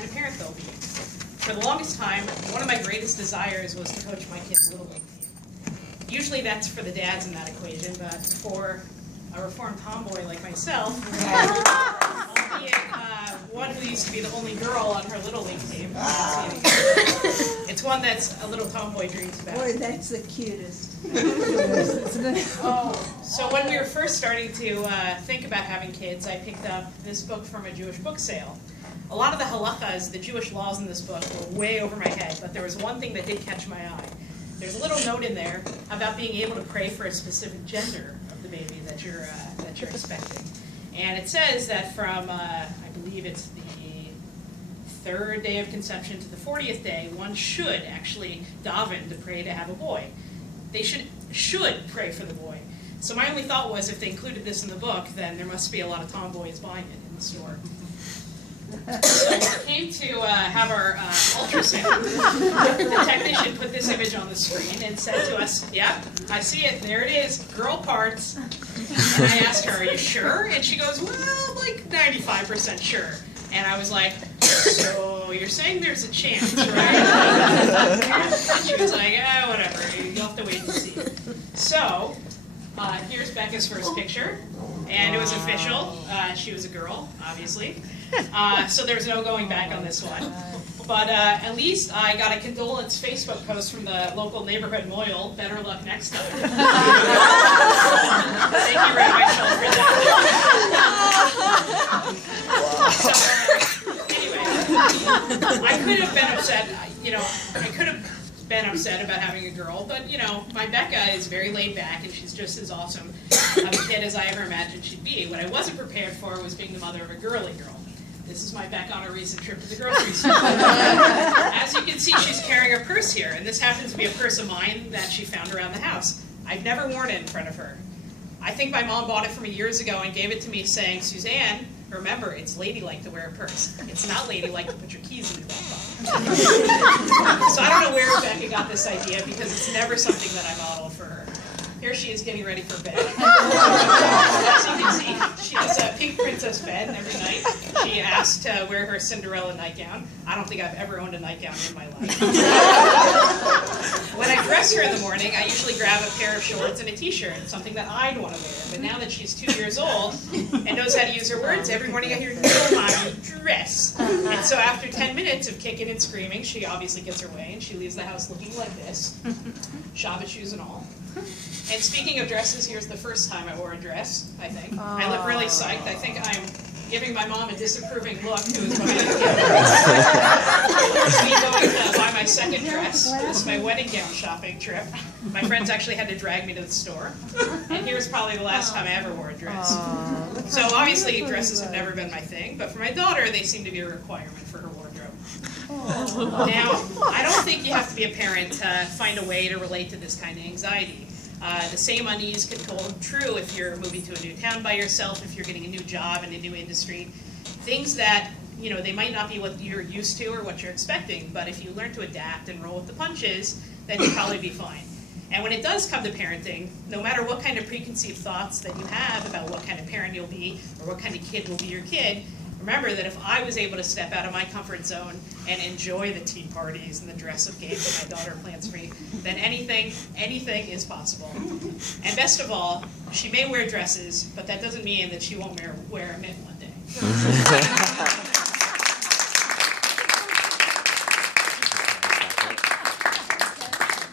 kind of parent they'll be. For the longest time, one of my greatest desires was to coach my kids' Little League team. Usually that's for the dads in that equation, but for a reformed tomboy like myself, albeit one who used to be the only girl on her Little League team, it's one that's a little tomboy dreams about. Boy, that's the cutest. So when we were first starting to think about having kids, I picked up this book from a Jewish book sale. A lot of the halachas, the Jewish laws in this book, were way over my head, but there was one thing that did catch my eye. There's a little note in there about being able to pray for a specific gender of the baby that you're expecting. And it says that from, I believe it's the 3rd day of conception to the 40th day, one should actually daven to pray to have a boy. They should pray for the boy. So my only thought was, if they included this in the book, then there must be a lot of tomboys buying it in the store. So when we came to have our ultrasound, the technician put this image on the screen and said to us, "Yeah, I see it. There it is, girl parts." And I asked her, "Are you sure?" And she goes, "Well, like 95% sure." And I was like, "So you're saying there's a chance, right?" And she was like, "Whatever. You'll have to wait and see." So here's Becca's first picture, and it was official. She was a girl, obviously. So there's no going back on this one. But at least I got a condolence Facebook post from the local neighborhood Moyle. Better luck next time. Thank you, Rabbi Schultz, for that. So, anyway, I could have been upset. I could have been upset about having a girl, but my Becca is very laid back, and she's just as awesome of a kid as I ever imagined she'd be. What I wasn't prepared for was being the mother of a girly girl. This is my Becca on a recent trip to the grocery store. As you can see, she's carrying a purse here, and this happens to be a purse of mine that she found around the house. I've never worn it in front of her. I think my mom bought it for me years ago and gave it to me saying, "Suzanne, remember, it's ladylike to wear a purse. It's not ladylike to put your keys in your back pocket." So I don't know where Becca got this idea, because it's never something that I modeled for her. Here she is getting ready for bed. As you can see, she has a pink princess bed every night. She asked to wear her Cinderella nightgown. I don't think I've ever owned a nightgown in my life. When I dress her in the morning, I usually grab a pair of shorts and a t-shirt, something that I'd want to wear. But now that she's 2 years old and knows how to use her words, every morning I hear, "No, Mommy, dress." And so after 10 minutes of kicking and screaming, she obviously gets her way, and she leaves the house looking like this, Shabbat shoes and all. And speaking of dresses, here's the first time I wore a dress, I think. I look really psyched. I think I'm giving my mom a disapproving look who is going to give me going to buy my second dress. This is my wedding gown shopping trip. My friends actually had to drag me to the store. And here's probably the last time I ever wore a dress. So obviously dresses have never been my thing, but for my daughter, they seem to be a requirement for her wardrobe. Now, I don't think you have to be a parent to find a way to relate to this kind of anxiety. The same unease could hold true if you're moving to a new town by yourself, if you're getting a new job in a new industry. Things that, they might not be what you're used to or what you're expecting, but if you learn to adapt and roll with the punches, then you'll probably be fine. And when it does come to parenting, no matter what kind of preconceived thoughts that you have about what kind of parent you'll be or what kind of kid will be your kid, remember that if I was able to step out of my comfort zone and enjoy the tea parties and the dress-up games that my daughter plans for me, then anything is possible. And best of all, she may wear dresses, but that doesn't mean that she won't wear a mitt one day.